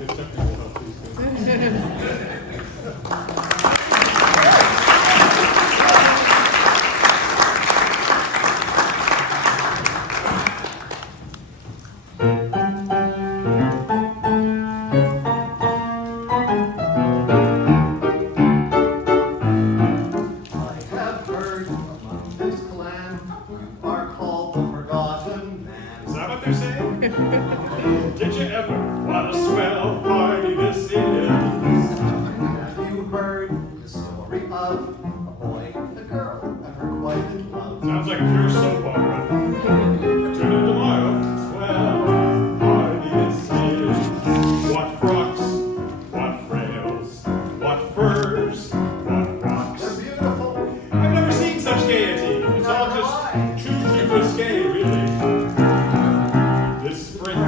If something will help, please do. Did you ever? What a swell party this is. Have you heard the story of a boy and a girl and her quite in love? Sounds like a pure soap opera. Tune in tomorrow. Swell party this is. What frocks, what frails, what furs, what rocks. They're beautiful. I've never seen such gaiety. It's all just too risque, really. This spring,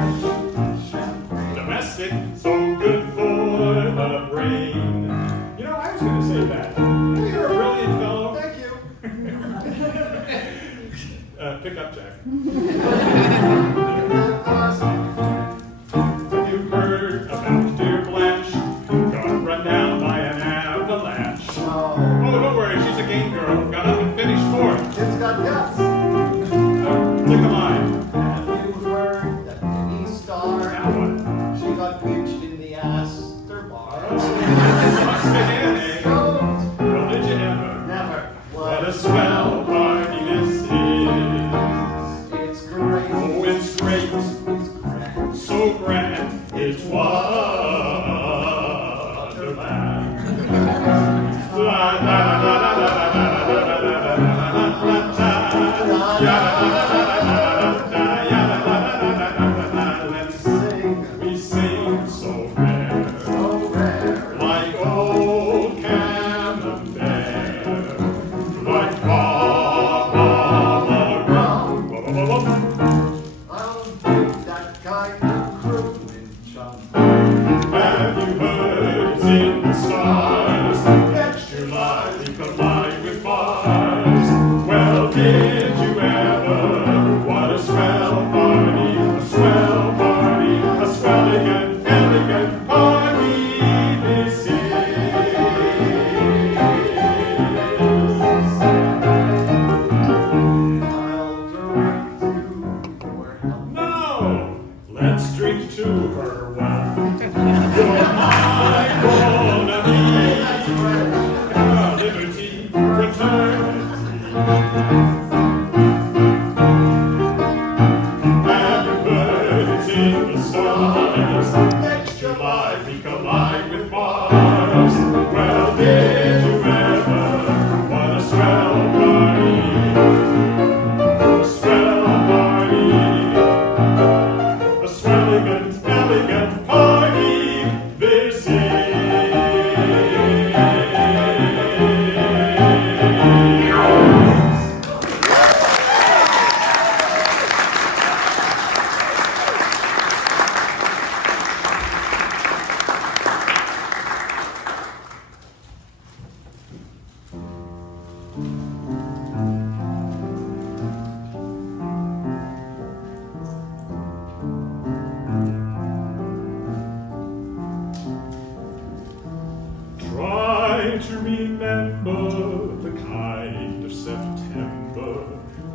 domestic, so good for the brain. You know, I was going to say that. You're a brilliant fellow. Thank you. Pick up, Jack. Awesome. Have you heard about dear Blanche? Got run down by an avalanche. Oh, Oh, don't worry, she's a game girl. Got up and finished fourth. it's got guts. Take a line. Have you heard that Penny Star? Now what? She got beached in the Astor bar. Must have been, eh? Don't. Well, did you ever? Never. What a swell party this is. It's great. Oh, it's great. It's grand. So grand. It's wonderland. La la la la la la la la la la. Let's Sing. we sing so rare, So rare. like old camembert, like ba-ba-ba-ba-rum. I'll dig that kind of crooning chum. Have you heard it's in the stars? Next July we collide with Mars. Well, did you ever? What a swell party, a swell party, a swelling elegant party this is. I'll direct you your help. No, let's drink to her wealth. You're my wanna be. Liberty, fraternity. Have you heard it's in the stars? Next July we collide with Mars. Well, did you ever? What a swell party. A swell party. A swelligant, elegant party this is. Try to remember the kind of September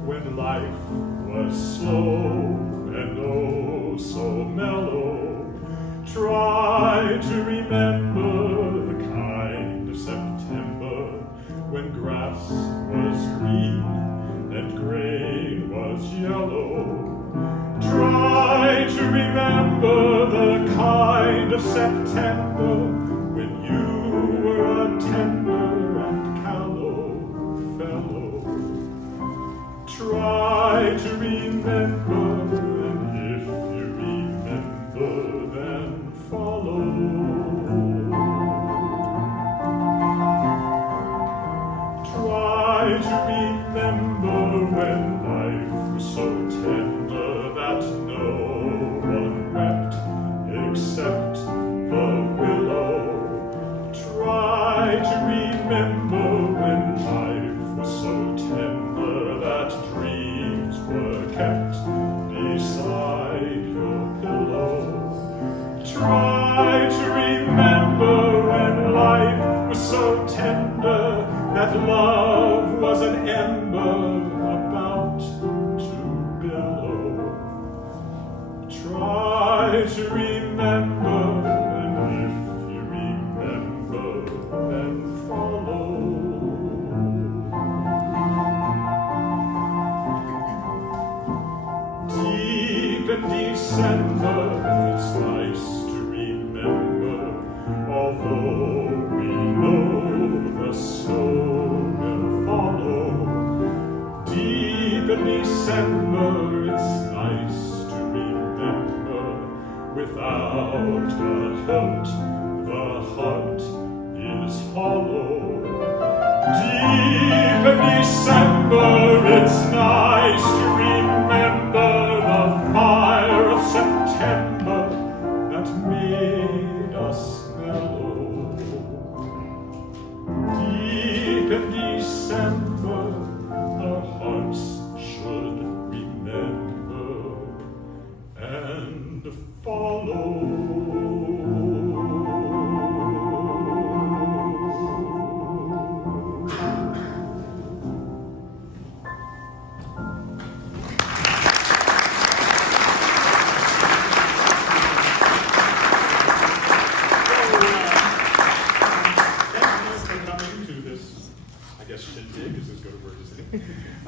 when life was slow and oh so mellow. Try to remember the kind of September when grass was green and grain was yellow. Try to remember the kind of September when you were a tender and callow fellow. Try to remember, and if you remember, then follow. Try to remember when life was so tender that no one wept except the willow. Try to remember when life was so tender that dreams were kept beside your pillow. Try to remember, and if you remember, then follow. Deep in December, it's nice to remember, although we know the snow will follow. Deep in December, it's nice to remember, without a hunt, the hunt is hollow. Deep in December, it's nice to remember the fire of September that made us mellow. Deep in December, our hearts should remember and follow.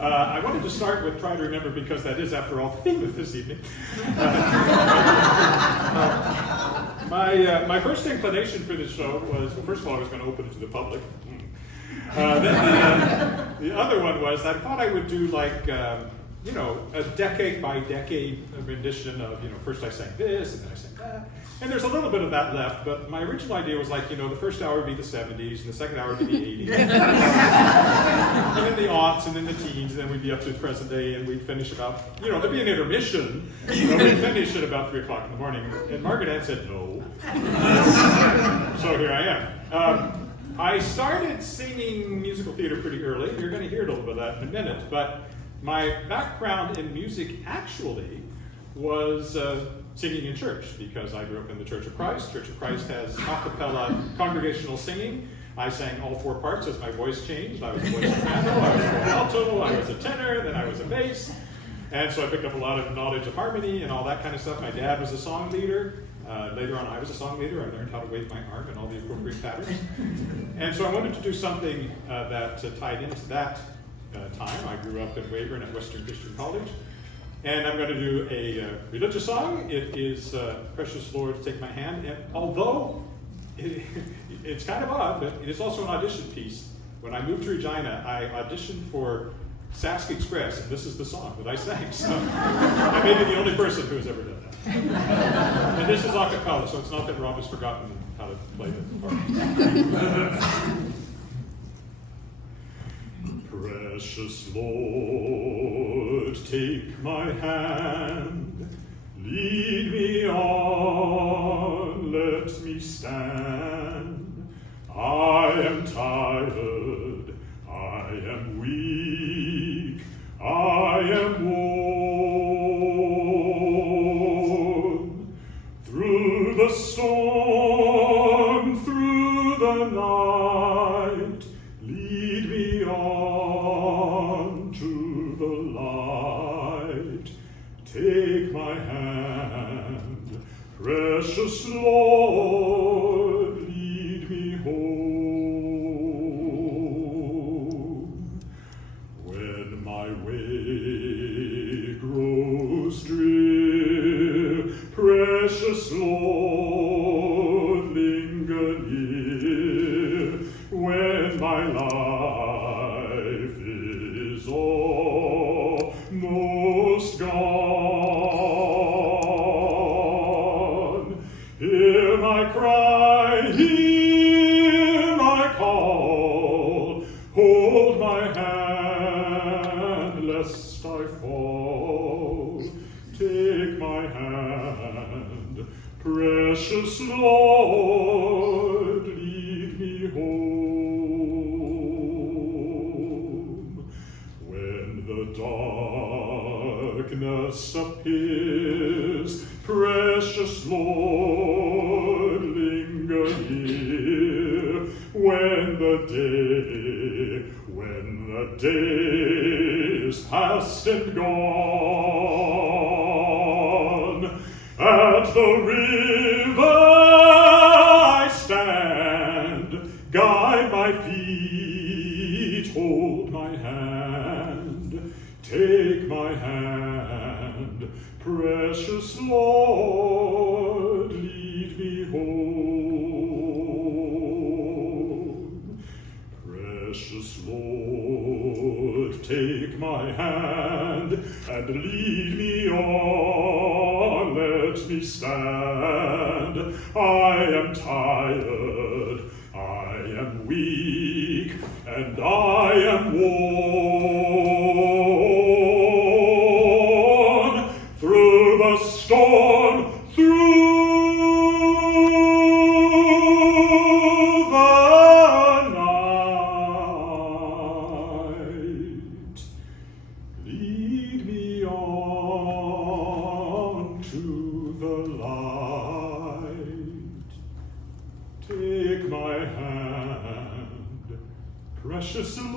I wanted to start with Try to Remember because that is, after all, the theme of this evening. My first inclination for this show was, well, first of all, I was going to open it to the public. Then the other one was I thought I would do like, a decade by decade rendition of, first I sang this and then I sang that. And there's a little bit of that left, but my original idea was like, the first hour would be the 70s, and the second hour would be the 80s. And then the aughts, and then the teens, and then we'd be up to the present day, and we'd finish about, there'd be an intermission, but we'd finish at about 3 o'clock in the morning. And Margaret Ann said no. So here I am. I started singing musical theater pretty early. You're going to hear a little bit of that in a minute, but my background in music actually was singing in church, because I grew up in the Church of Christ. Church of Christ has a cappella congregational singing. I sang all 4 parts as my voice changed. I was a voice soprano, I was a alto, I was a tenor, then I was a bass. And so I picked up a lot of knowledge of harmony and all that kind of stuff. My dad was a song leader. Later on, I was a song leader. I learned how to wave my arm in all the appropriate patterns. And so I wanted to do something that tied into that time. I grew up in Weyburn at Western Christian College. And I'm going to do a religious song. It is Precious Lord, Take My Hand. And although it's kind of odd, but it is also an audition piece. When I moved to Regina, I auditioned for Sask Express, and this is the song that I sang. So I may be the only person who has ever done that. And this is a cappella, so it's not that Rob has forgotten how to play the part. Precious Lord, take my hand, lead me on, let me stand. I am tired, I am weak, I am worn. Through the storm, through the night, lead me on to the light. Take my hand, precious Lord, lead me home. When my way grows drear, precious Lord, linger near. When my life is almost gone, hear my cry, hear my call, hold my hand lest I fall. Take my hand, precious Lord, lead me home. When the darkness appears, precious Lord, linger here. When the day is past and gone, at At the river I stand, guide my feet, hold my hand, take my hand, precious Lord, lead me home. Precious Lord, take my hand and lead me on, let me stand. I am tired, I am weak, and I am worn. Through the storm, through the night, lead me on to the light. Take my hand, precious Lord,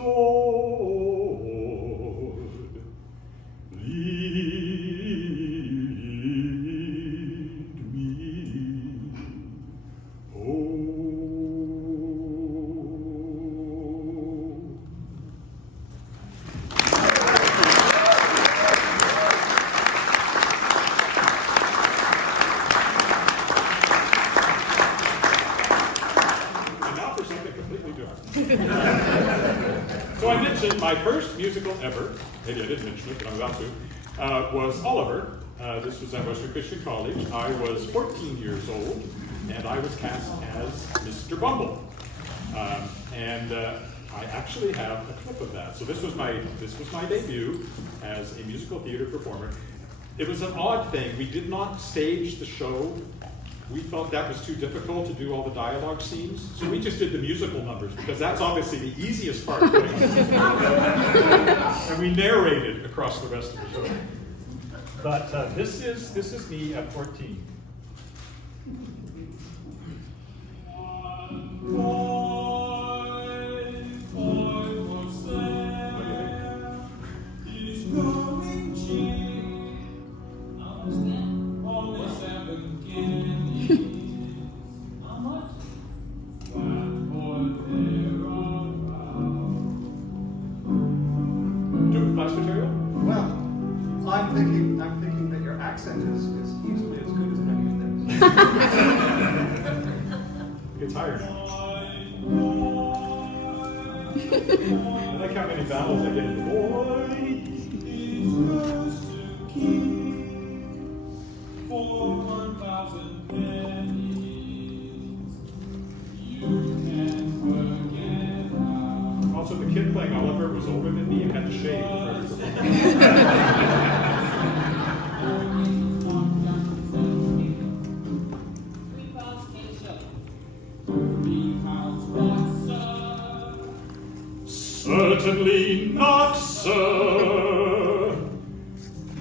lead me home. And now for something completely different. So I mentioned my first musical ever, maybe I didn't mention it, but I'm about to, was Oliver. This was at Western Christian College. I was 14 years old, and I was cast as Mr. Bumble. I actually have a clip of that. So this was my debut as a musical theater performer. It was an odd thing. We did not stage the show. We felt that was too difficult to do all the dialogue scenes, so we just did the musical numbers, because that's obviously the easiest part of it. And we narrated across the rest of the show. But this is me at 14. Class material? Well, I'm thinking that your accent is easily as good as many of theirs. Gets higher now. I like how many vowels I get in the boy. Also, the kid playing Oliver was older than me and had to shave. Certainly not, sir.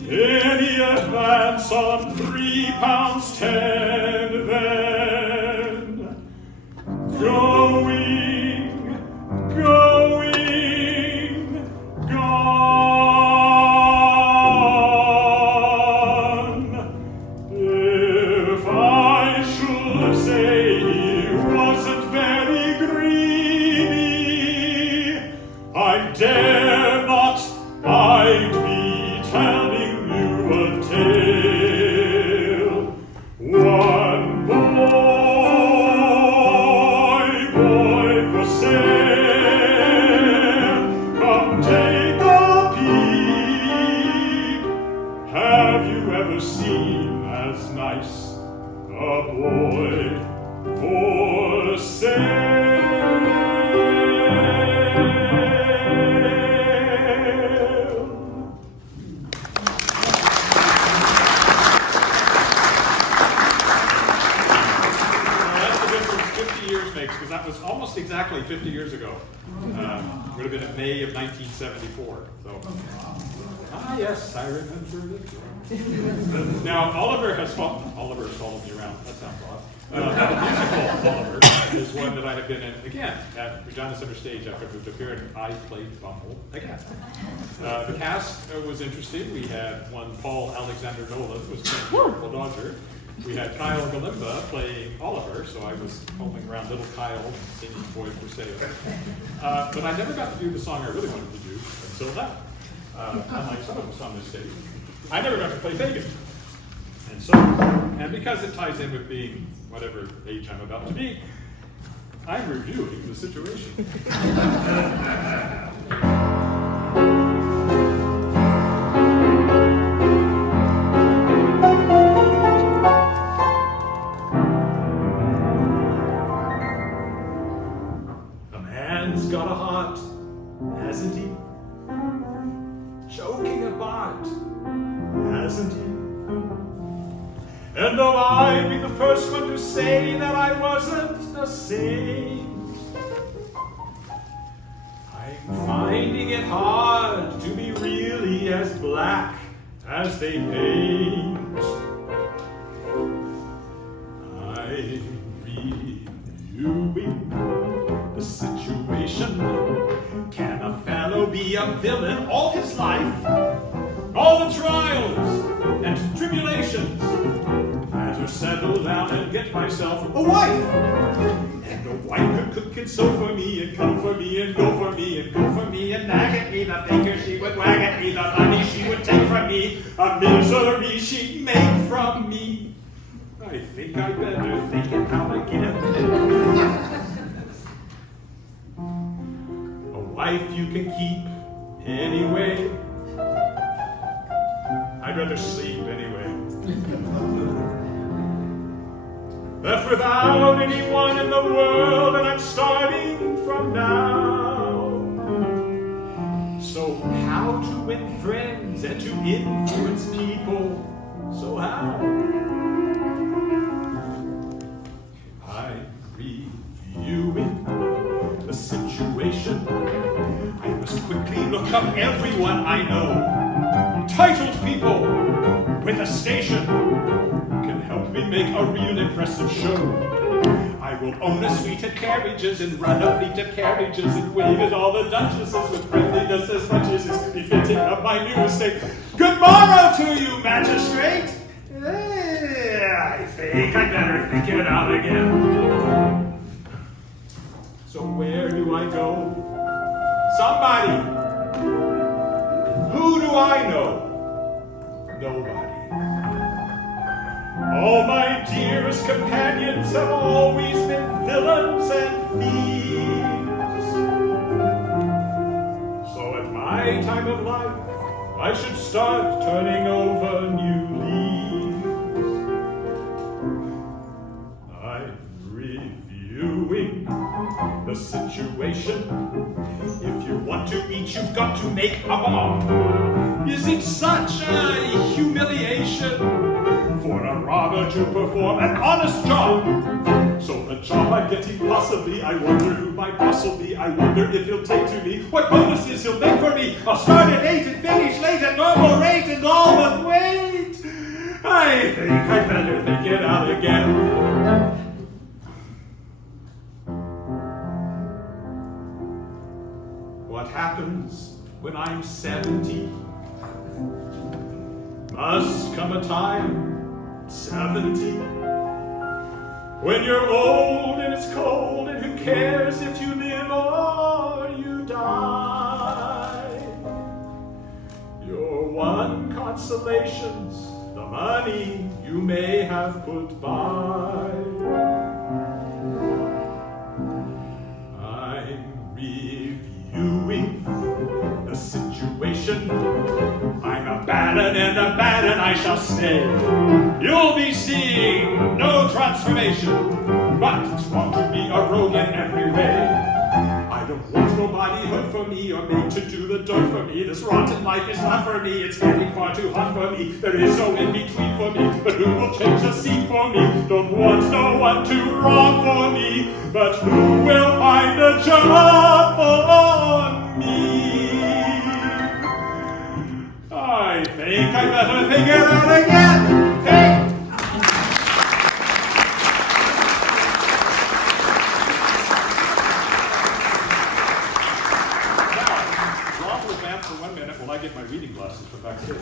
Any advance on £3.10 then? Going, gone. If I should say he wasn't very greedy, I dare not, I'd be telling you a tale. One boy for sale, come take a peek. Have you ever seen as nice a boy for sale? Because that was almost exactly 50 years ago. Would have been in May of 1974. So, yes, I remember it. Now, Oliver has followed me around. That sounds odd. The musical Oliver is one that I have been in again at Regina Center Stage after I moved up here, and I played Bumble again. The cast was interesting. We had one Paul Alexander Nolan, who was playing the Dodger. we had Kyle Galimba playing Oliver, so I was homing around little Kyle singing Boy for Sale. But I never got to do the song I really wanted to do until now. Unlike some of us on this stage, I never got to play Fagin. And because it ties in with being whatever age I'm about to be, I'm reviewing the situation. A man's got a heart, hasn't he? Joking about, hasn't he? And though I'd be the first one to say that I wasn't a saint, I'm finding it hard to be really as black as they paint. I'm reviewing the situation. Can a fellow be a villain all his life? All the trials and tribulations. Better settle down and get myself a wife. And a wife could cook and sew for me and come for me and go for me and go for me and nag at me. The finger she would wag at me, the money she would take from me, a misery she'd make from me. I think I better think it out again. A wife you can keep anyway. I'd rather sleep anyway. Left without anyone in the world, and I'm starting from now. So how to win friends and to influence people? So how? I'm reviewing the situation. I must quickly look up everyone I know. Titled people with a station can help me make a real impressive show. I will own a suite of carriages and run a fleet of carriages and wave at all the duchesses with friendliness as much as is befitting of my new estate. Good morrow to you, magistrate! I think I better think it out again. So where do I go? Somebody! Who do I know? Nobody. All my dearest companions have always been villains and thieves. So at my time of life, I should start turning over new leaves. I'm reviewing the situation. If you want to eat, you've got to make a bomb. Is it such a humiliation for a robber to perform an honest job? So the job I'm getting possibly, I wonder who my boss will be. I wonder if he'll take to me, what bonuses he'll make for me. I'll start at 8 and finish late at normal rate and all but wait. I think I better think it out again. What happens when I'm 70? Must come a time, 70, when you're old and it's cold, and who cares if you live or you die? Your one consolation's the money you may have put by. I'm reviewing the situation. I'm a bad un, I shall stay. You'll be seeing no transformation, but it's wrong to be a rogue in every way. I don't want nobody hood for me or made to do the dirt for me. This rotten life is not for me, it's getting far too hot for me. There is no in between for me, but who will change the seat for me? Don't want no one to rob for me, but who will find a job for me? I think I better think it out again. Hey! Now, drop the band for 1 minute while I get my reading glasses from backstage.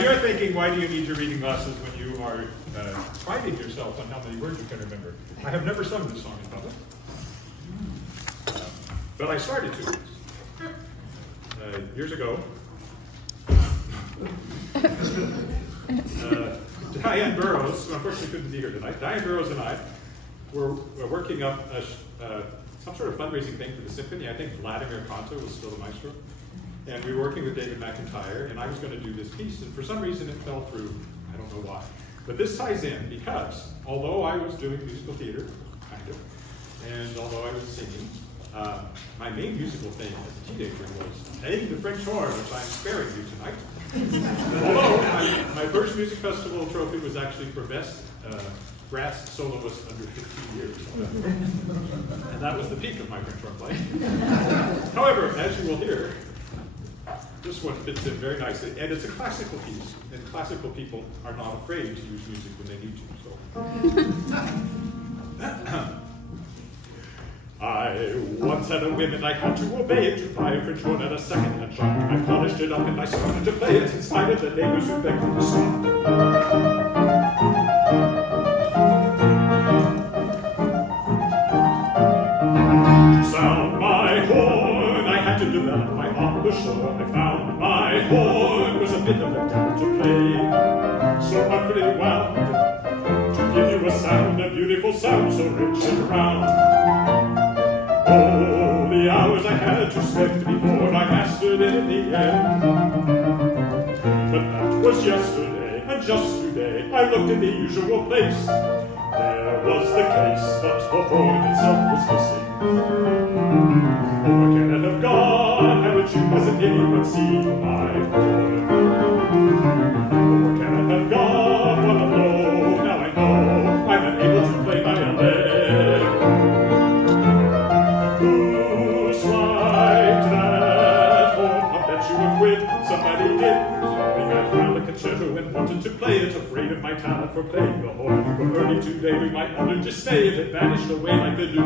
you're thinking, why do you need your reading glasses when you are priding yourself on how many words you can remember? I have never sung this song in public, but I started to years ago. Diane Burrows, who unfortunately couldn't be here tonight, Diane Burrows and I were working up some sort of fundraising thing for the symphony. I think Vladimir Konta was still the maestro. And we were working with David McIntyre, and I was going to do this piece, and for some reason it fell through. I don't know why. But this ties in because although I was doing musical theater, kind of, and although I was singing, my main musical thing as a teenager was playing the French horn, which I'm sparing you tonight. Although my first music festival trophy was actually for best brass soloist under 15 years. And that was the peak of my French horn playing. However, as you will hear, this one fits in very nicely, and it's a classical piece, and classical people are not afraid to use music when they need to. So, I once had a whim and I had to obey it, to buy a French horn at a second-hand shop. I polished it up and I started to play it, in spite of the neighbors who begged me to stop. To sound my horn, I had to develop my embouchure. I found my horn was a bit of a devil to play. So artfully wound to give you a sound, a beautiful sound, so rich and round. Oh, the hours I had to spend before I mastered it in the end. But that was yesterday, and just today I looked in the usual place. There was the case, but the horn itself was missing. Oh, where can it have gone? Haven't you, hasn't anyone seen my horn? Oh, where can it have gone? What a blow! Now I know I'm unable to play my Allegro. Who swiped that horn? I'll bet you a quid somebody did. I found a concerto and wanted to play it, afraid of my talent for playing the horn. For early today we might utter dismay if it vanished away like the dew.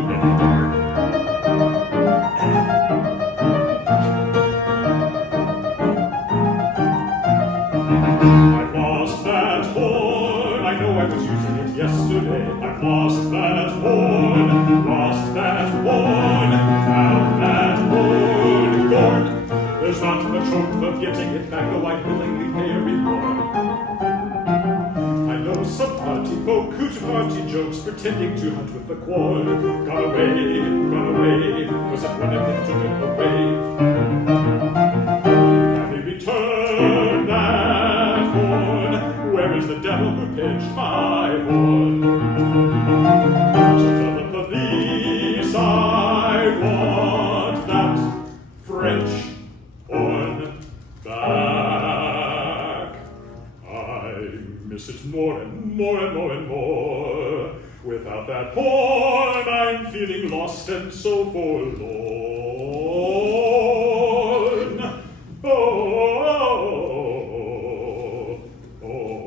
I've lost that horn, I know I was using it yesterday. I've lost that horn, found that horn, gone. There's not much hope of getting it back, though I'd willingly pay a reward. I know some party folk whose party jokes pretending to hunt with the cord. Gone away, was it one of them took it away? Can we return that horn? Where is the devil who pinched my horn? So tell the police I want that French horn back. I miss it more and more and more and more. Without that horn, I'm feeling lost and so forlorn. Oh, oh, oh,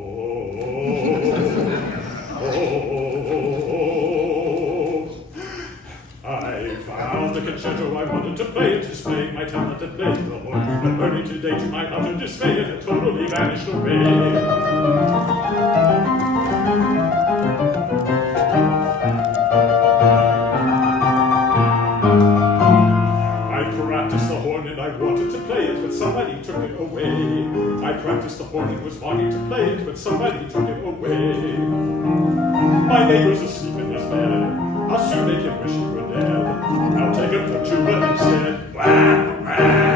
I found the concerto I wanted to play it, displaying my talent at playing the horn. But learning today to my utter dismay, it had totally vanished away. Somebody took it away. I practiced the horn and was longing to play it, but somebody took it away. My neighbor's asleep in his bed. I'll soon make him wish he were dead. I'll take up the tuba instead. Wah, wah.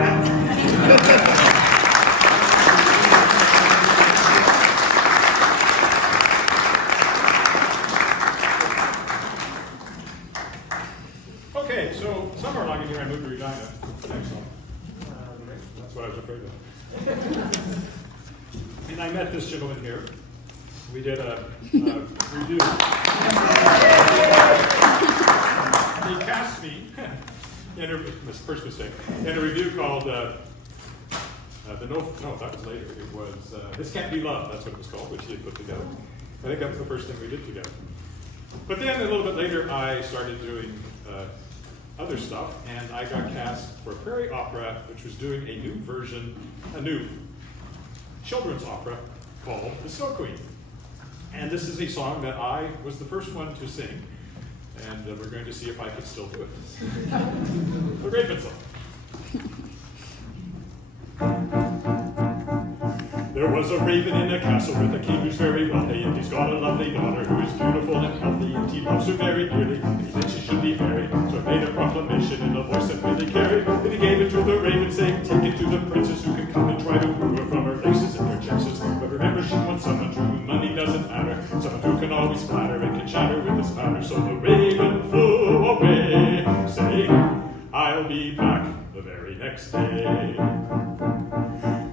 Okay, so somewhere along in here I moved to Regina. What's the next song? That's what I was afraid of. And I met this gentleman here. We did a review. He cast me in a first mistake in a review called that was later. It was This Can't Be Love. That's what it was called, which he had put together. I think that was the first thing we did together. But then a little bit later, I started doing other stuff, and I got cast for Prairie Opera, which was doing a new children's opera called The Snow Queen. And this is a song that I was the first one to sing, and we're going to see if I can still do it. The Raven Song. There was a raven in a castle with a king who's very wealthy, and he's got a lovely daughter who is beautiful and healthy, and he loves her very dearly, and he thinks she should be married. So he made a proclamation in a voice that really carried, and he gave it to the raven, saying, take it to the princess who can come and try to woo her from her laces and her tresses. But remember, she wants someone to whom money doesn't matter, someone who can always flatter and can chatter with his manner. So the raven flew away, saying, I'll be back the very next day.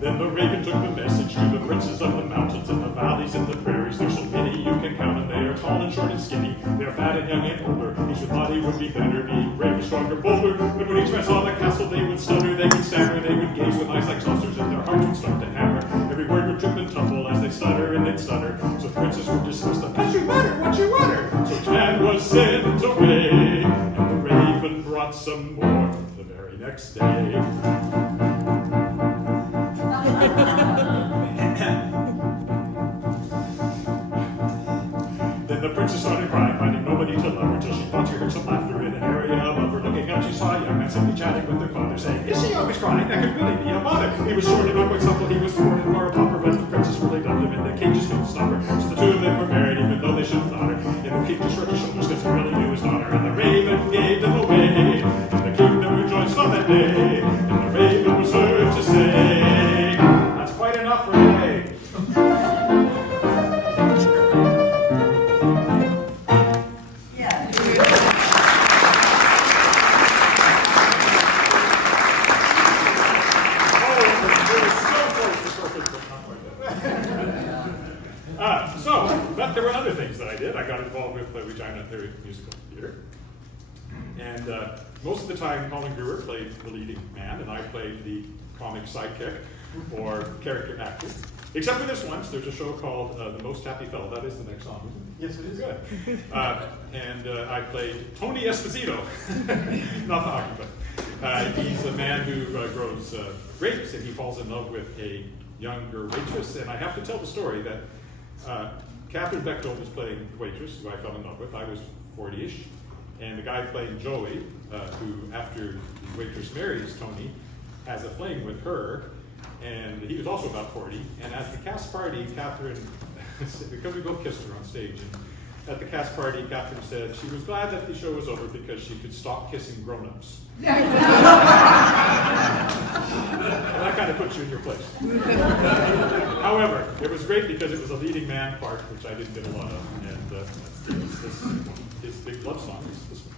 Then the raven took the message to the princes of the mountains and the valleys and the prairies. There's so many you can count, and they are tall and short and skinny. They're fat and young and older. Each who thought he would be better, being braver, stronger, bolder. But when each man saw the castle, they would stutter, they would stammer, they would gaze with eyes like saucers, and their hearts would start to hammer. Every word would trip and tumble as they stutter and they'd stutter. So the princes were dismissed. What's your matter? What's your matter? So Jan was sent away, and the raven brought some more the very next day. Then the princess started crying, finding nobody to love her, till she thought she heard some laughter in an area above her. Looking up, she saw a young man simply chatting with their father, saying, is she always crying? That could really be a mother. He was short and not quite supple, he was short and more a pauper, but the princess really loved him, and the king just couldn't stop her. So the two of them were married, even though they shouldn't thought her. And the king just shrugged his shoulders, because he really knew his daughter. And the raven gave them away, and the kingdom rejoiced on that day. And the raven was heard to say, that's quite enough for today. But there were other things that I did. I got involved with Regina Musical Theater. And most of the time, Colin Brewer played the leading man, and I played the comic sidekick or character actor. Except for this once, there's a show called The Most Happy Fellow. That is the next song. Yes, it is. Good. And I played Tony Esposito, not the hockey player. He's a man who grows grapes, and he falls in love with a younger waitress. And I have to tell the story that Catherine Bechtold was playing the waitress, who I fell in love with. I was 40-ish. And the guy playing Joey, who after the waitress marries Tony, has a fling with her. And he was also about 40. And at the cast party, Catherine, because we both kissed her on stage, and at the cast party, Catherine said she was glad that the show was over because she could stop kissing grown-ups. And that kind of puts you in your place. However, it was great because it was a leading man part, which I didn't get a lot of. And his big love song is this one.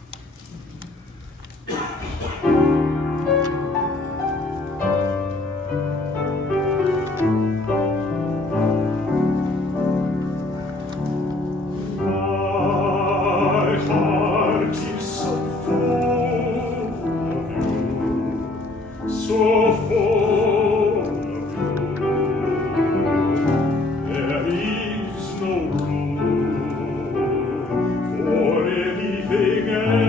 Anything else.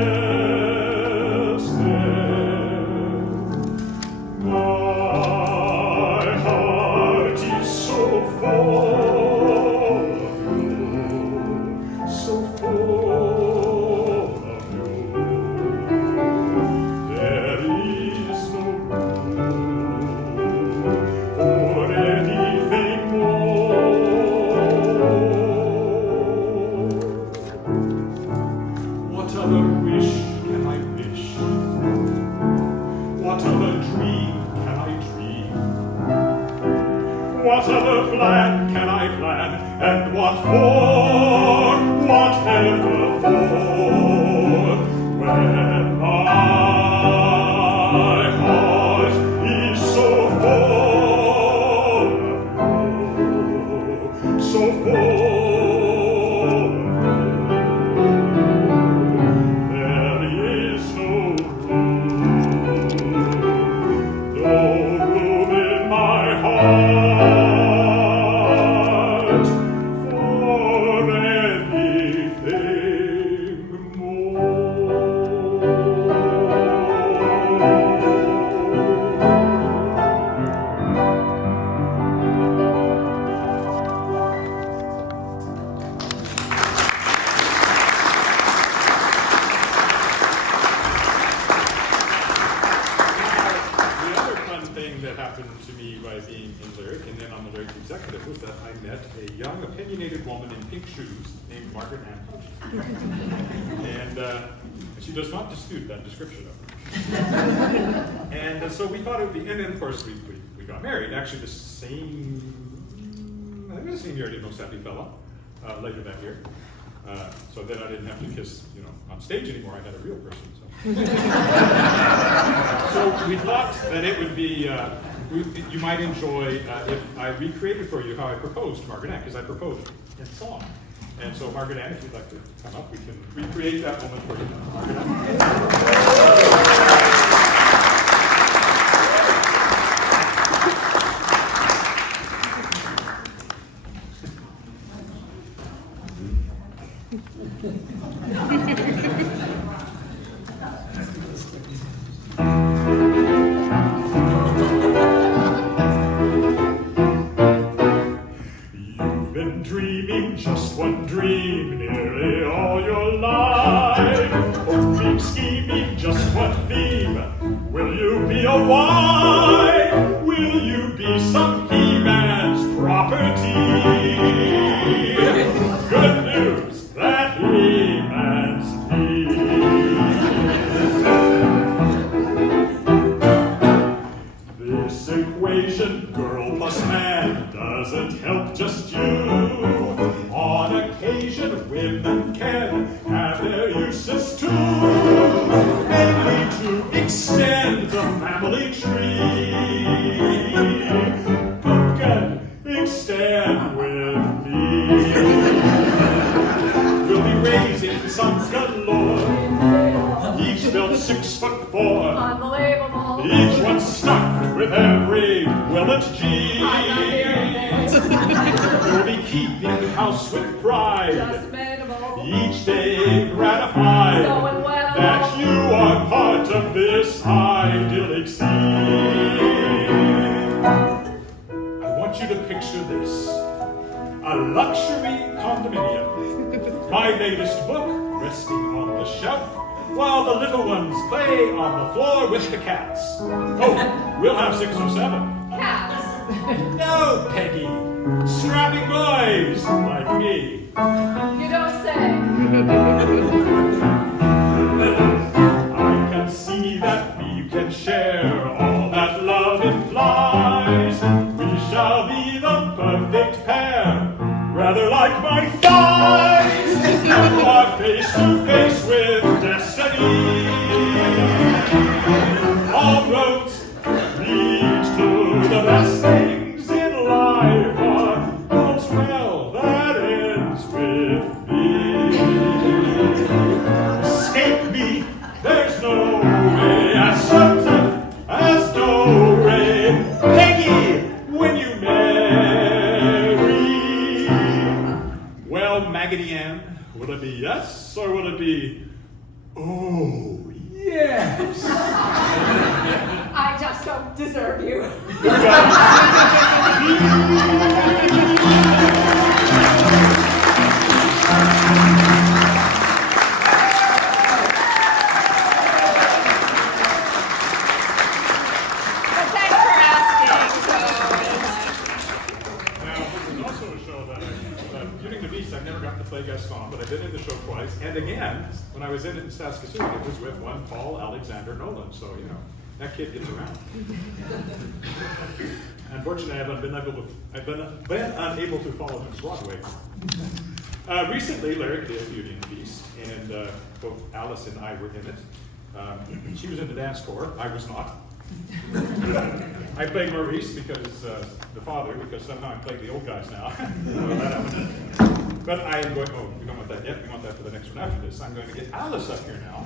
executive was that I met a young, opinionated woman in pink shoes named Margaret Ann. And she does not dispute that description of her. And so we thought it would be, and then of course we got married. Actually, the same year I did Most Happy Fella, later that year. So then I didn't have to kiss, on stage anymore. I had a real person. So we thought that it would be, you might enjoy if I recreated for you how I proposed to Margaret Ann, because I proposed in song. And so Margaret Ann, if you'd like to come up, we can recreate that moment for you. Margaret Ann. Just one dream nearly all your life. Hoping, scheming, just what theme? Will you be a wife? Will you be some he-man's property? Good news, that he-man's he. This equation, girl plus man, doesn't help just you. On occasion, women can have their uses too, mainly to extend the family tree. Who can extend with me? We'll be raising sons galore, each built 6'4". Unbelievable. Each one stuffed with every Willett gene. We'll be keeping the house with pride. Just debatable. Each day gratified So unwettable. that you are part of this idyllic scene. I want you to picture this. A luxury condominium. My latest book resting on the shelf, while the little ones play on the floor with the cats. Oh, we'll have 6 or 7. Cats. No, Peggy. Strapping boys like me. You don't say. I can see that we can share all that love implies. We shall be the perfect pair, rather like my thighs. You are face to face with destiny. All roads lead to the best things in life. All's well that ends with me. Escape me, there's no way, as certain as no rain. Peggy, when you marry. Well, Maggoty Ann, will it be yes or will it be, oh, yes? I just don't deserve you. Thanks for asking. Now, there's also a show that Beauty and the Beast, I've never gotten to play Gaston, but I've been in the show twice. And again, when I was in it in Saskatchewan, it was with one Paul Alexander Nolan. So, that kid gets around. Unfortunately, I've been unable to follow him to Broadway. Recently, Larry did Beauty and the Beast, and both Alice and I were in it. She was in the dance corps. I was not. I played Maurice because the father, because somehow I'm playing the old guys now. But I am going. Oh, we don't want that yet. We want that for the next one after this. I'm going to get Alice up here now.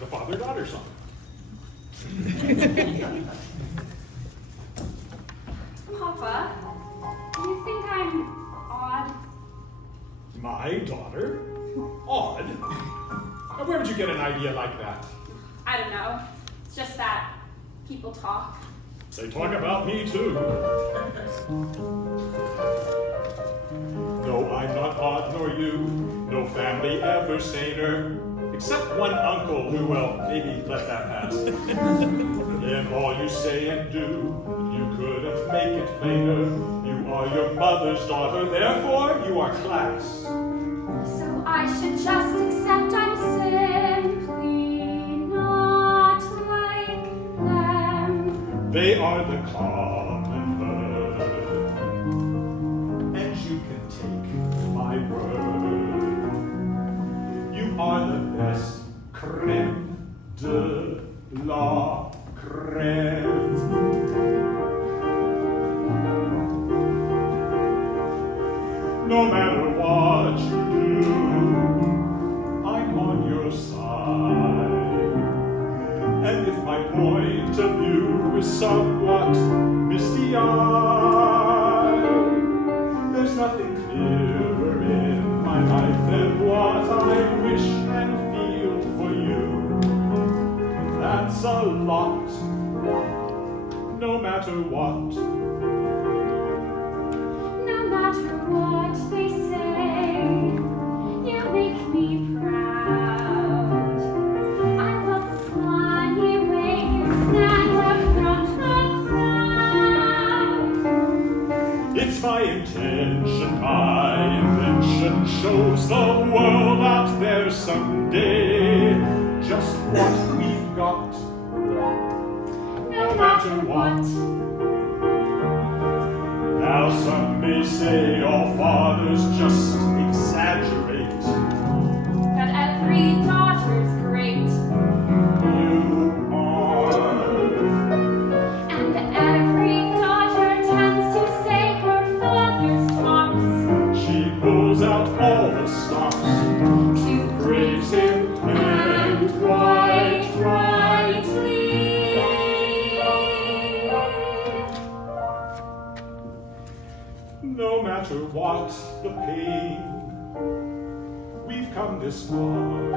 The father-daughter song. Papa, do you think I'm odd? My daughter? Odd? Now, where would you get an idea like that? I don't know. It's just that people talk. They talk about me too. No, I'm not odd, nor you. No family ever saner. except one uncle who will maybe let that pass. In all you say and do, you couldn't make it plainer. You are your mother's daughter, therefore you are class. So I should just accept I'm simply not like them. They are the common herd, and you can take my word. You are the best creme de la creme. No matter what you do, I'm on your side. And if my point of view is somewhat misty-eyed, there's nothing clearer in my life than what I wish and feel for you. That's a lot, no matter what. No matter what they say, you make me proud. I love the funny way you stand up from the crowd. It's my intention, my invention shows the world out there someday just what we've got. No matter what. Now some may say all fathers just exaggerate. That every daughter's great. You are. And every daughter tends to say her father's tops. She pulls out all the stops To praise him and quite rightly. No matter what the pain, we've come this far.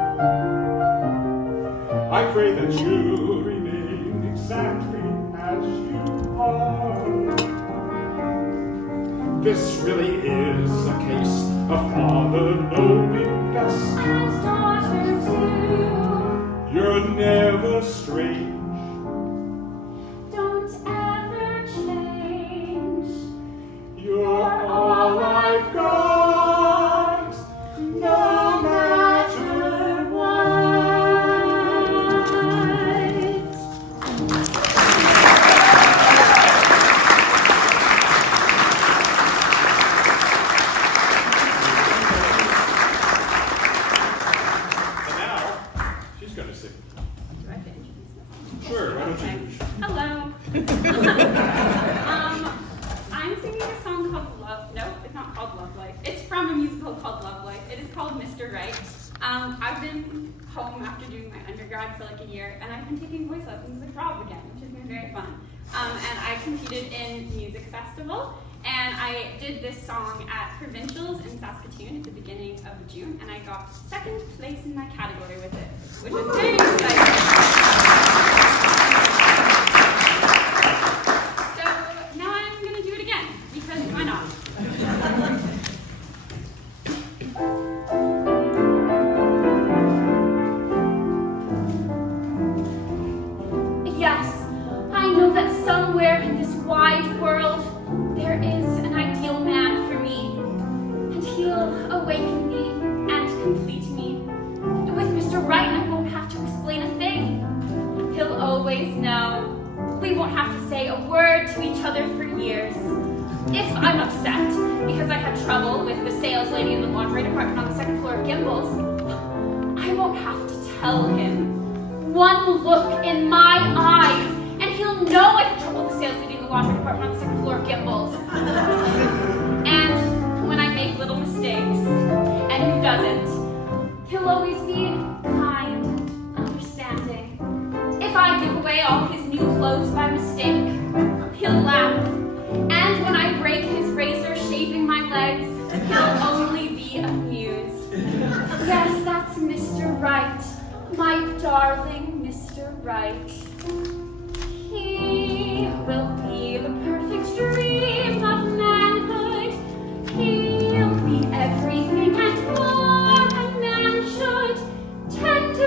I pray that you remain exactly as you are. This really is a case of father knowing best. And daughter too. You're never strange. Don't ever change. You're all I've got, no matter what. And now, she's going to sing. Do I have to introduce myself? Sure, why don't you? Hello. I'm singing a song called Love. No, it's not called Love Life. It's from a musical called Love Life. It is called Mr. Right. I've been home after doing my undergrad for like a year, and I've been taking voice lessons with Rob again, which has been very fun. And I competed in music festival, and I did this song at Provincials in Saskatchewan at the beginning of June, and I got second place in my category with it, which is very exciting. So now I'm going to do it again, because why not? Yes, I know that somewhere in this wide world there is an ideal man for me, and he'll awaken me and complete me. With Mr. Right, I won't have to explain a thing. He'll always know. We won't have to say a word to each other for years. If I'm upset because I had trouble with the sales lady in the laundry department on the second floor of Gimbel's, I won't have to tell him. One look in my eyes, and he'll know I had trouble with the sales lady in the laundry department on the second floor of Gimbel's. And when I make little mistakes, and who doesn't, he'll always be kind and understanding. If I give away all his new clothes by mistake, he'll laugh. And when I break his razor shaving my legs, he'll only be amused. Yes, that's Mr. Right, my darling Mr. Right. He will be the perfect dream of manhood. He'll be everything and more a man should. Tender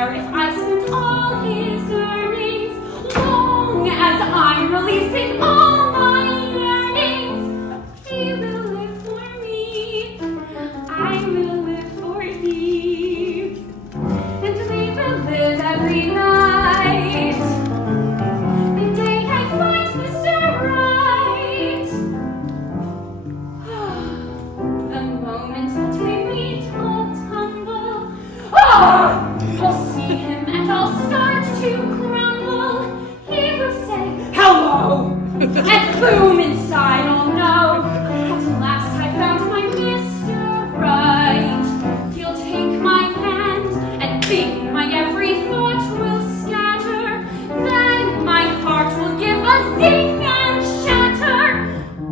care if I spend all his earnings, long as I'm releasing all my yearnings. He will live for me, I will live for thee, and we will live every night. The day I find Mr. Right, the moment that we meet, I'll tumble. I'll see him and I'll start to crumble. He will say, hello, and boom, inside I'll know. At last I found my Mr. Right. He'll take my hand and bing, my every thought will scatter. Then my heart will give a zing and shatter.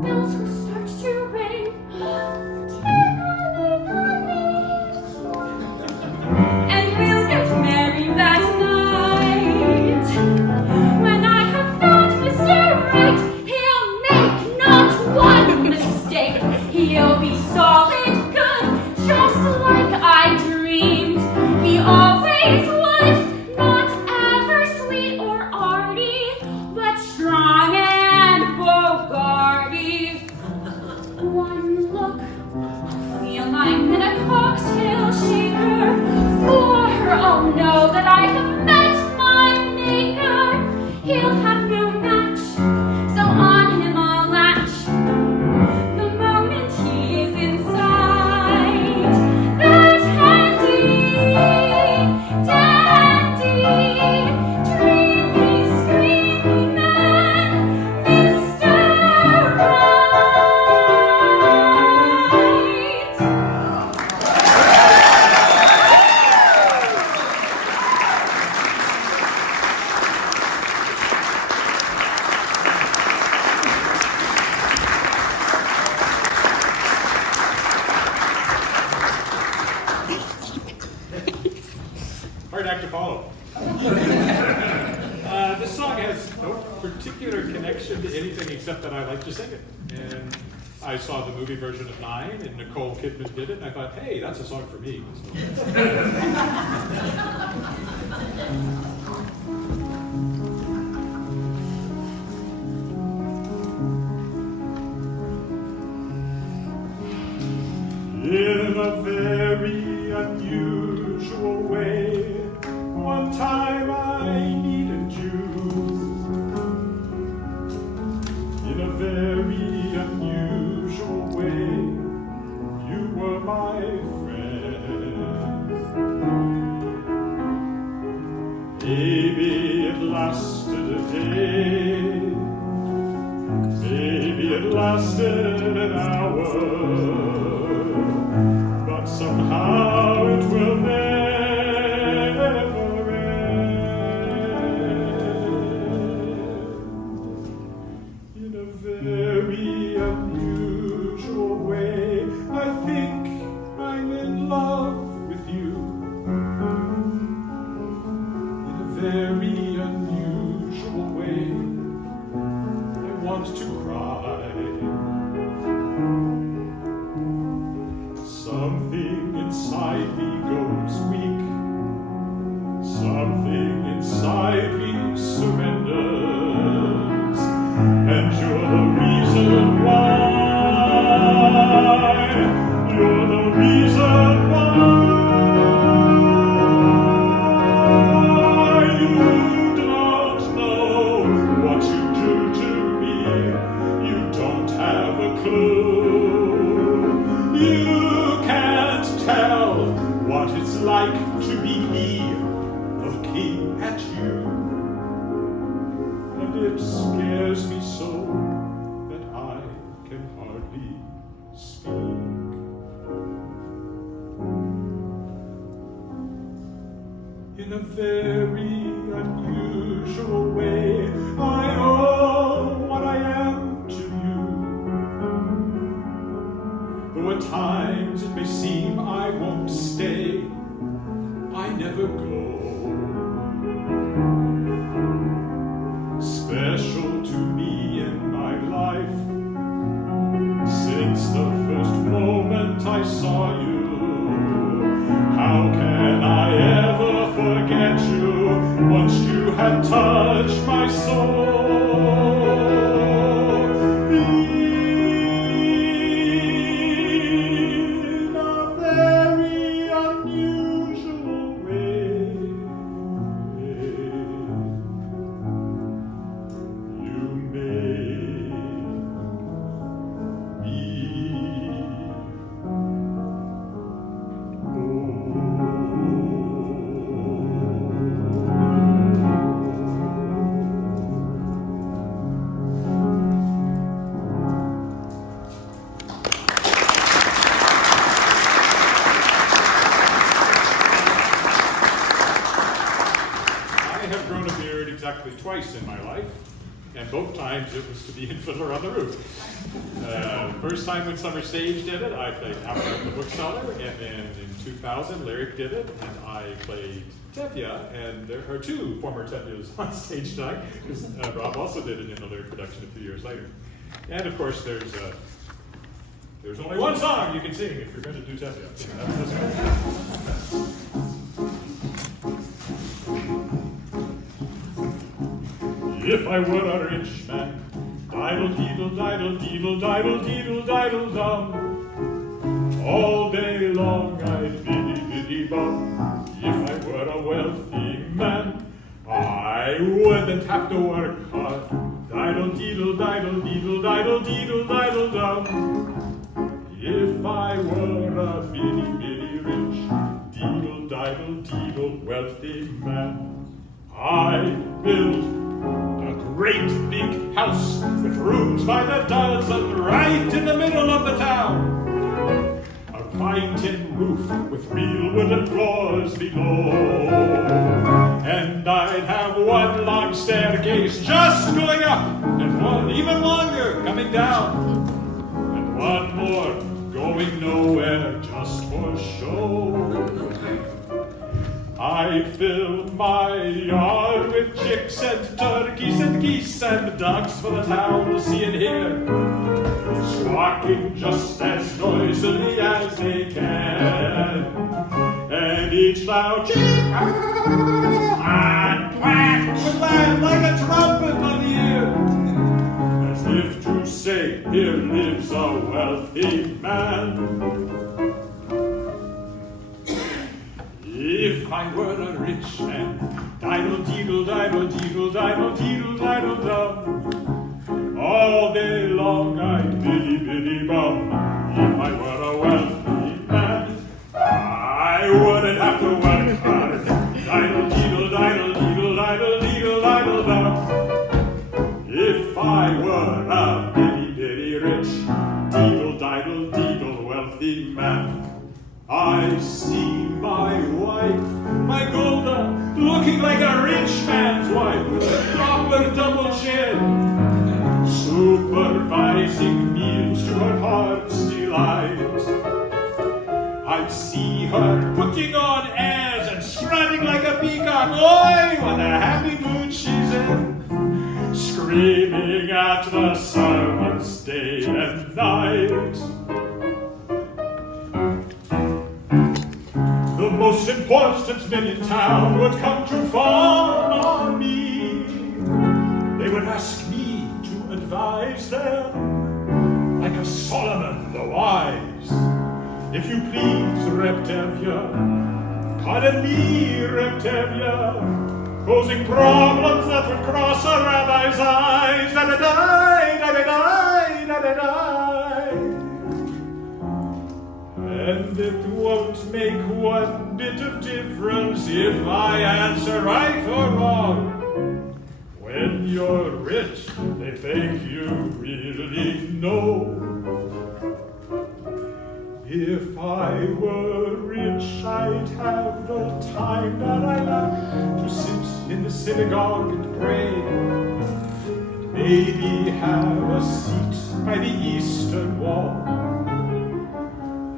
Bells will start to ring. Ting-a-ling-a-ling. And we'll get married that night. When I have found Mr. Right, he'll make not one mistake. He'll be solid good, just like I dreamed. He always would, not ever sweet or arty, but strong and bogarty. One look, I'll feel I'm in a cocktail shaker, for I'll know that I have met my maker. He'll have no match, so on him I'll latch. The moment he is inside, that handy, dandy, dreamy, screamy man, Mr. Right. Hard act to follow. This song has no particular connection to anything except that I like to sing it. And I saw the movie version of 9, and Nicole Kidman did it, and I thought, hey, that's a song for me. In a very unusual way, one time I needed you. In a very unusual way, you were my friend. Maybe it lasted a day, maybe it lasted an hour. But somehow it will never end. In a very unusual way, I think I'm in love with you. In a very unusual way, I want to cry. Something inside me goes weak. Something inside me surrenders. And you're the reason why. You're the reason why. You don't know what you do to me. You don't have a clue. You can't tell what it's like to be me, looking at you. And it scares me so that I can hardly speak. In a very unusual way, I owe what I am to you. Though at times it may seem I won't stay, I never go. Special to me in my life, since the first moment I saw you. How can I ever forget that touch my soul in a very unusual way. You make me exactly twice in my life, and both times it was to be in Fiddler on the Roof. First time when Summer Sage did it, I played Hammer the Bookseller, and then in 2000, Lyric did it, and I played Tevye, and there are two former Tevyas on stage tonight, because Rob also did it in the Lyric production a few years later. And of course, there's only one song you can sing if you're going to do Tevye. That's this one. If I were a rich man, diddle-deedle, diddle-deedle, diddle-deedle, diddle-dum, all day long I'd biddy-biddy-bum. If I were a wealthy man, I wouldn't have to work hard. Diddle-deedle, diddle-deedle, diddle-deedle, diddle-dum. If I were a bitty-bitty rich, diddle-diddle-deedle, wealthy man, I'd build a great big house with rooms by the dozen right in the middle of the town. A fine tin roof with real wooden floors below. And I'd have one long staircase just going up, and one even longer coming down. And one more going nowhere just for show. I fill my yard with chicks and turkeys and geese and ducks for the town to see and hear, squawking just as noisily as they can. And each loud chick and quack would land like a trumpet on the ear, as if to say, here lives a wealthy man. If I were a rich man, diddle-deedle, diddle-deedle, diddle-deedle, diddle-dum, all day long I'd biddy-biddy-bum. If I were a wealthy man, I wouldn't have to work hard. Diddle-deedle, diddle-deedle, diddle-deedle, diddle-dum. If I were a bitty-bitty rich, diddle-diddle-deedle, wealthy man, I see my wife, my Golda, looking like a rich man's wife with a proper double chin, supervising meals to her heart's delight. I see her putting on airs and strutting like a peacock. Oi, what a happy mood she's in, screaming at the servants day and night. The most important men in town would come to fawn on me. They would ask me to advise them, like a Solomon the wise. If you please, Reptevia, pardon me, Reptevia, posing problems that would cross a rabbi's eyes. Da-da-die, da-da-die, da-da-die. And it won't make one bit of difference if I answer right or wrong. When you're rich, they think you really know. If I were rich, I'd have the time that I like to sit in the synagogue and pray. Maybe have a seat by the eastern wall.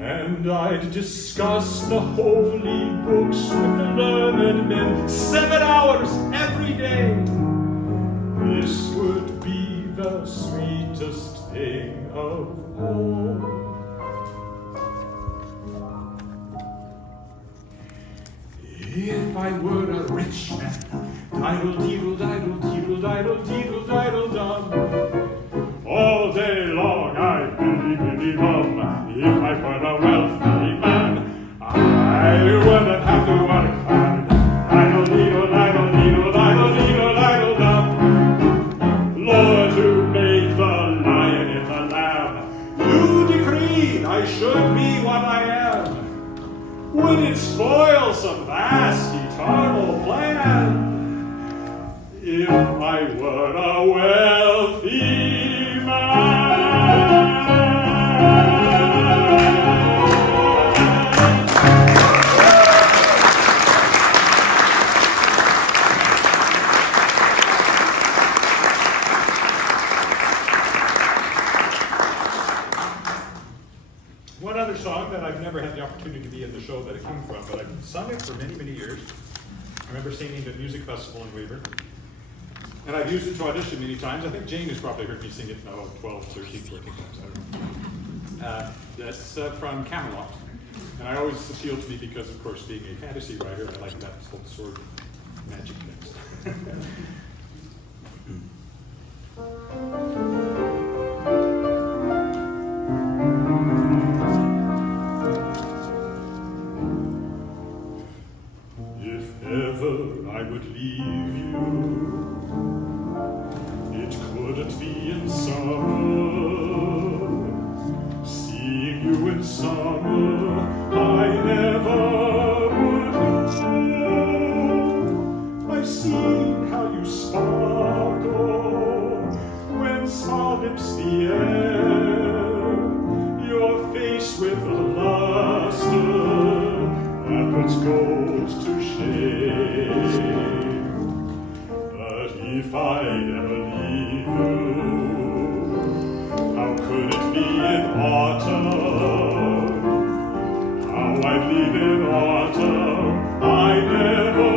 And I'd discuss the holy books with the learned men 7 hours every day. This would be the sweetest thing of all. If I were a rich man, Diddle-diddle-diddle-diddle-diddle-dum. All day long I biddy-biddy-bum. If I were a wealthy man, I wouldn't have to work hard. Diddle-diddle-diddle-diddle-diddle-diddle-dum. Lord, who made the lion and the lamb, you decreed I should be what I am. Would it spoil some vast eternal plan if I were a wealthy man? One other song that I've never had the opportunity to be in the show that it came from, but I've sung it for many, many years. I remember singing it at a music festival in Weyburn. And I've used it to audition many times. I think Jane has probably heard me sing it now 12, 13, 14 times. I don't know. That's from Camelot. And I always appealed to me because, of course, being a fantasy writer, I like that whole sword magic things. If ever I would leave you, it couldn't be in summer. Seeing you in summer, I never would know. I've seen how you sparkle when small lips the air, your face with a luster that puts gold to shame. But if I'd ever leave you, how could it be in autumn? How I'd leave in autumn, I never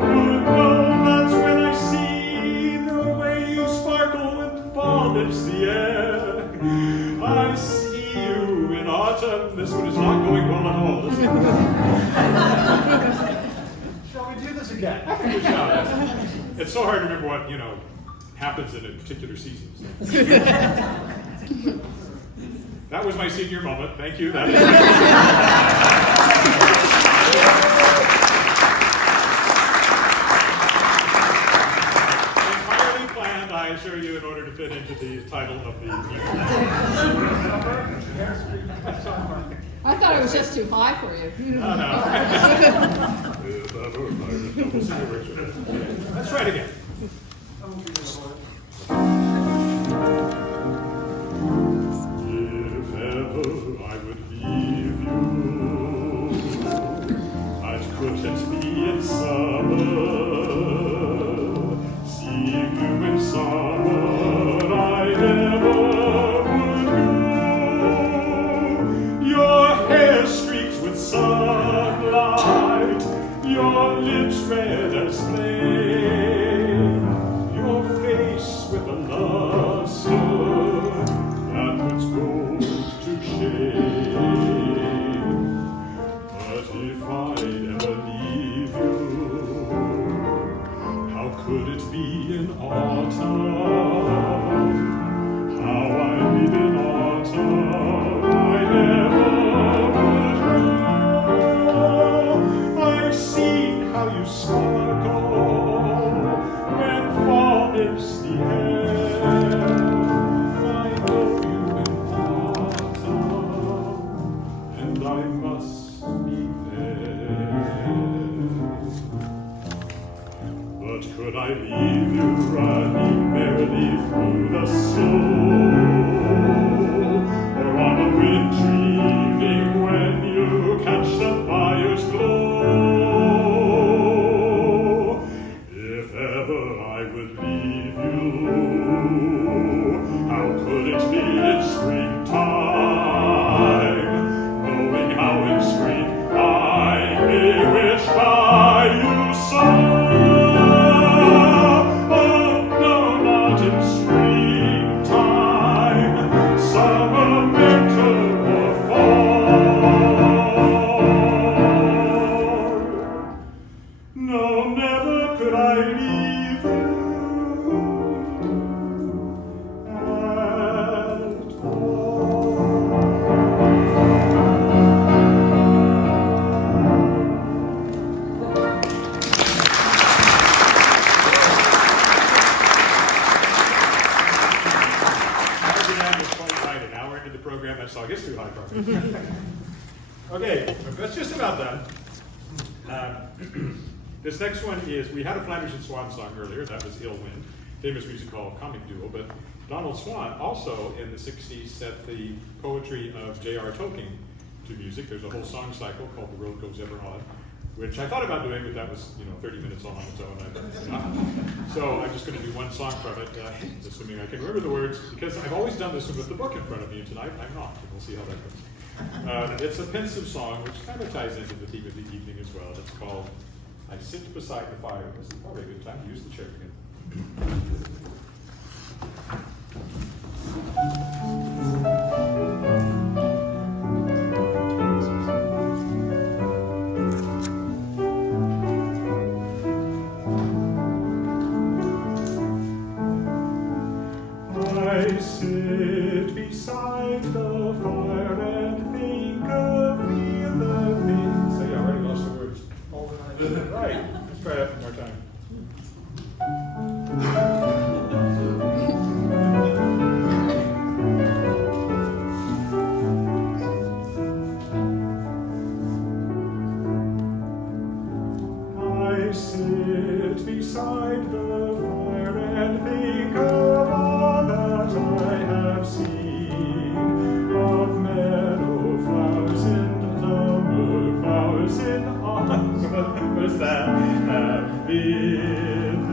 would know. That's when I see the way you sparkle when fall lifts the air. I see you in autumn. This one is not going well at all. Shall we do this again? It's so hard to remember what, happens in a particular season. That was my senior moment. Thank you. That is entirely planned, I assure you, in order to fit into the title of the I thought it was just too high for you. No. Let's try it again. If ever I would leave you, I couldn't be in summer. Seeing you in summer, I never would know. Your hair streaked with sunlight, your lips red as flame, your face with a luster that puts gold to shame. But if I'd ever leave you, how could it be in autumn? How I live in autumn, I never would know. I've seen how you sparkle when fall lifts the air. I know you in autumn, and I must be there. But could I leave you running merrily through the snow, or on a wintry evening when you catch the fire's glow? If ever I would leave you, how could it be in springtime, knowing how in spring I'm bewitched by you so? Oh, no, not in springtime. No, never could I leave you at all. Program, I saw history high progress. Okay, that's just about done. This next one is, we had a Flemish and Swan song earlier, that was Ill Wind, famous music hall comic duo, but Donald Swan also in the 60s set the poetry of J.R. Tolkien to music. There's a whole song cycle called The Road Goes Ever On, which I thought about doing, but that was 30 minutes all on its own. So I'm just going to do one song from it, assuming I can remember the words, because I've always done this with the book in front of me, and tonight I'm not. We'll see how that goes. It's a pensive song, which kind of ties into the theme of the evening as well. It's called I Sit Beside the Fire. This is probably a good time to use the chair again. I sit beside the fire and think of the things. So yeah, I already lost the words. Right, let's try that one more time. I sit beside the fire and think of all that I have seen, of meadow flowers in summer, flowers in autumn that have been.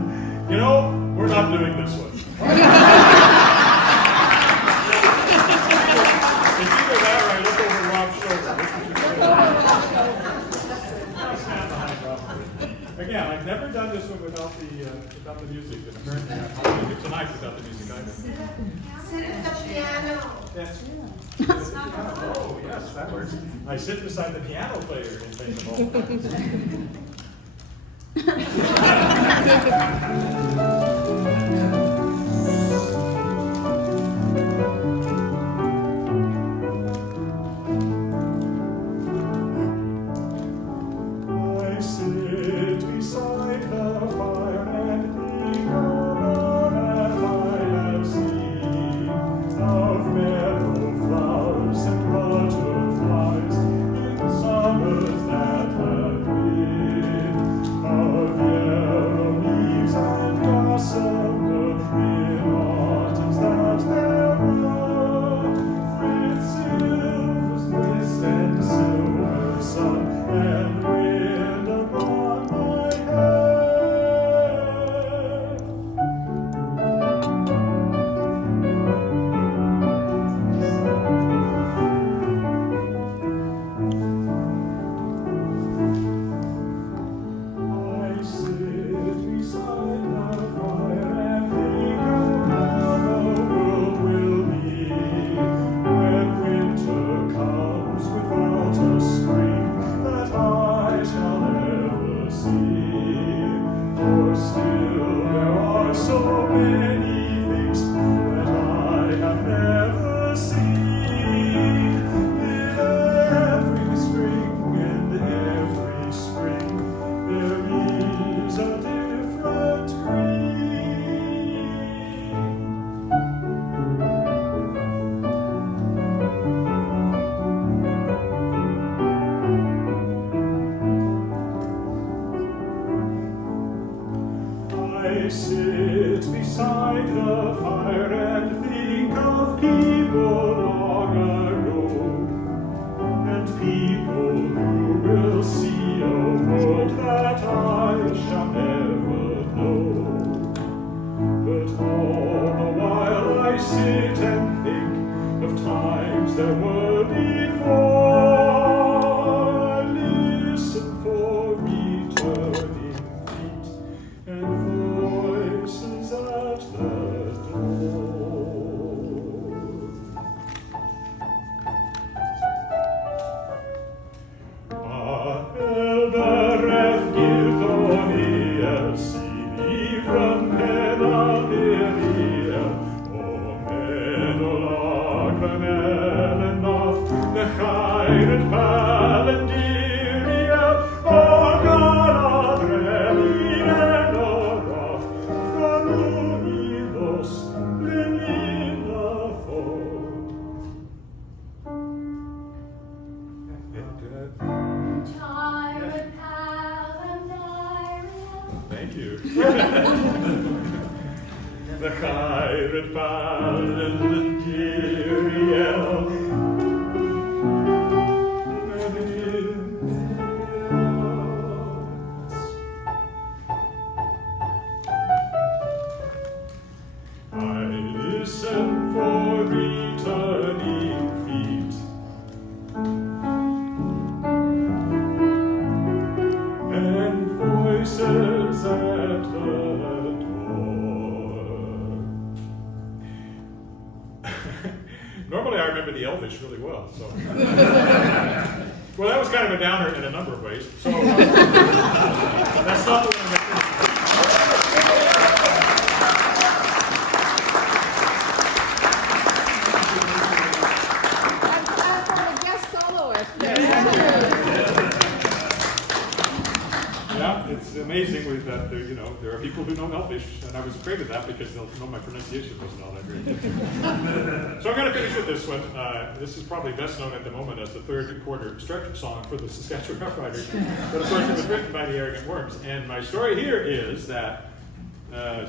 We're not doing this one. It's either that or I look over Rob's shoulder. Again, I've never done this one without the music, and apparently I'm not doing it tonight without the music either. Sit at the piano. Yes. Oh, yes, that works. I sit beside the piano player and play the ball. I sit beside the fire and think of all that I have seen, of meadow flowers and butterflies in summers that have been, of yellow leaves and gossamer in autumns that have run, with silver mist and silver sun and wind upon my head. I sit beside the fire and think of how the world will be when winter comes without a spring that I shall never see. For still there are so many things that I have never seen. In every spring and every spring there is a different green. I sit beside the fire and think of people long ago, and people who will see a world that I shall never know. But all the while I sit and think of times there were before. I listen for returning feet and voices at the door. Elbereth gilton thank you. The pirate ballad and the dear yell. I listen for returning feet, and voices at the door. Normally I remember the Elvish really well, so. Well, that was kind of a downer in a number of ways, so that's not the one that it's amazing with that, there are people who know Elvish, and I was afraid of that because they'll know my pronunciation wasn't all that great. So I'm going to finish with this one. This is probably best known at the moment as the third quarter stretch song for the Saskatchewan Rough Riders, but of course it was written by the Arrogant Worms. And my story here is that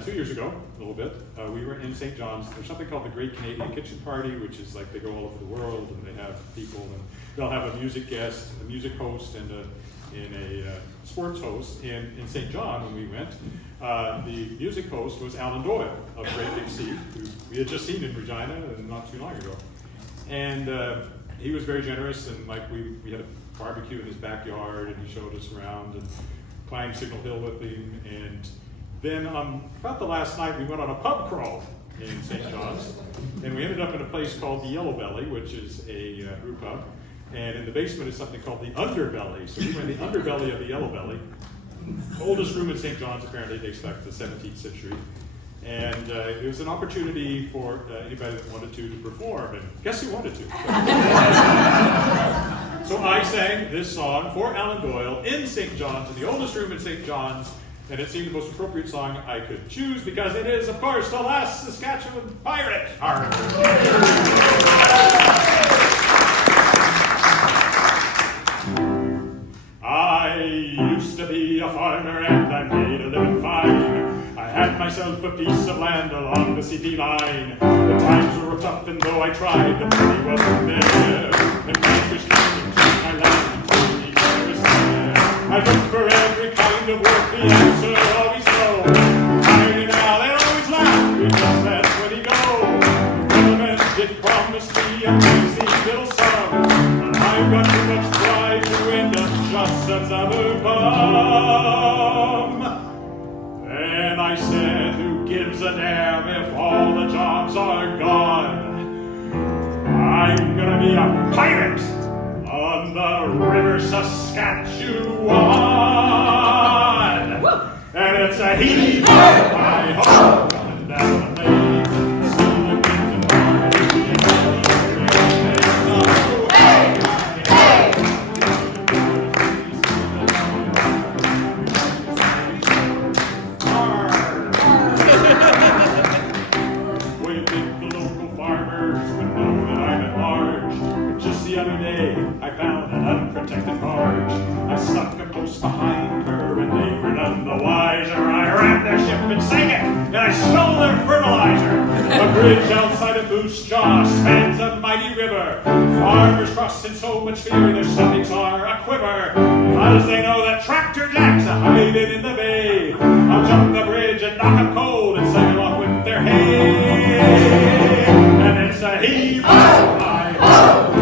2 years ago, a little bit, we were in St. John's. There's something called the Great Canadian Kitchen Party, which is like they go all over the world and they have people, and they'll have a music guest, a music host, and a sports host in St. John when we went. The music host was Alan Doyle of Great Big Sea, who we had just seen in Regina not too long ago. And he was very generous, and like we had a barbecue in his backyard, and he showed us around and climbed Signal Hill with him. And then about the last night, we went on a pub crawl in St. John's, and we ended up in a place called the Yellow Belly, which is a brew pub. And in the basement is something called the Underbelly. So we went in the underbelly of the Yellow Belly. The oldest room in St. John's apparently dates back to the 17th century. And it was an opportunity for anybody that wanted to perform. And guess who wanted to? So I sang this song for Alan Doyle in St. John's, in the oldest room in St. John's. And it seemed the most appropriate song I could choose because it is, of course, the last Saskatchewan pirate. I used to be a farmer and I made a living fine. I had myself a piece of land along the CP line. The times were tough and though I tried, the money wasn't there. And bankers came into my land and told me I was there. I looked for every kind of work, the answer always no. Hiring now, they always laugh, we just let when he go. The government did promise me a crazy little sum, but I've got too much pride to end up just another bum. And I said, who gives a damn if all the jobs are gone? I'm gonna be a pirate on the river Saskatchewan. Woo! And it's a heave-ho, hi-ho, coming down the lane. Unprotected barge. I stuck a post behind her and they were none the wiser. I rammed their ship and sank it, and I stole their fertilizer. A bridge outside of Moose Jaw spans a mighty river. Farmers cross in so much fear their stomachs are a quiver, because they know that tractor jacks are hiding in the bay. I'll jump the bridge and knock them cold and sail off with their hay. And it's a heave-ho, hi-ho.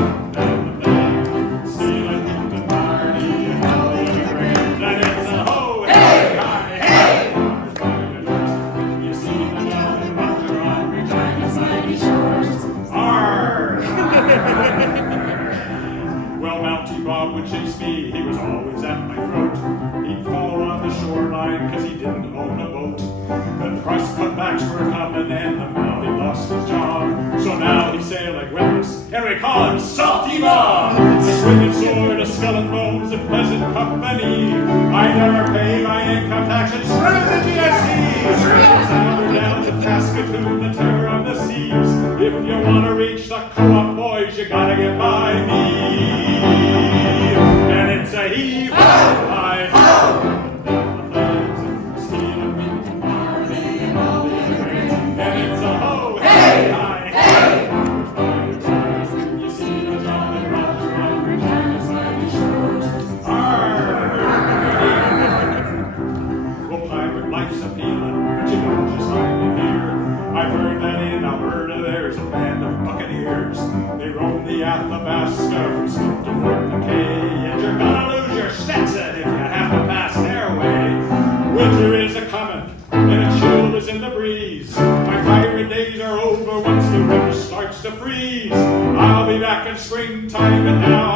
Well, Mountie Bob would chase me, he was always at my throat. He'd follow on the shoreline, cause he didn't own a boat. The cross-cutbacks were coming and the Mountie lost his job. So now he's sailing with us, and we call him Salty Bob. A swinging sword, a skull and bones, and pleasant company. I never pay my income tax and screw the GST. Sounder down to Saskatoon, the terror of the seas. If you want to reach the co-op boys, you gotta get by me. And it's a heave-ho, hi-ho. Stealing life's appealing, but you don't just find it here. I've heard that in Alberta there's a band of buccaneers. They roam the Athabasca from Sloop to Fort McKay, and you're gonna lose your Stetson if you have to pass their way. Winter is a-comin', and a chill is in the breeze. My pirate days are over once the river starts to freeze. I'll be back in springtime, and now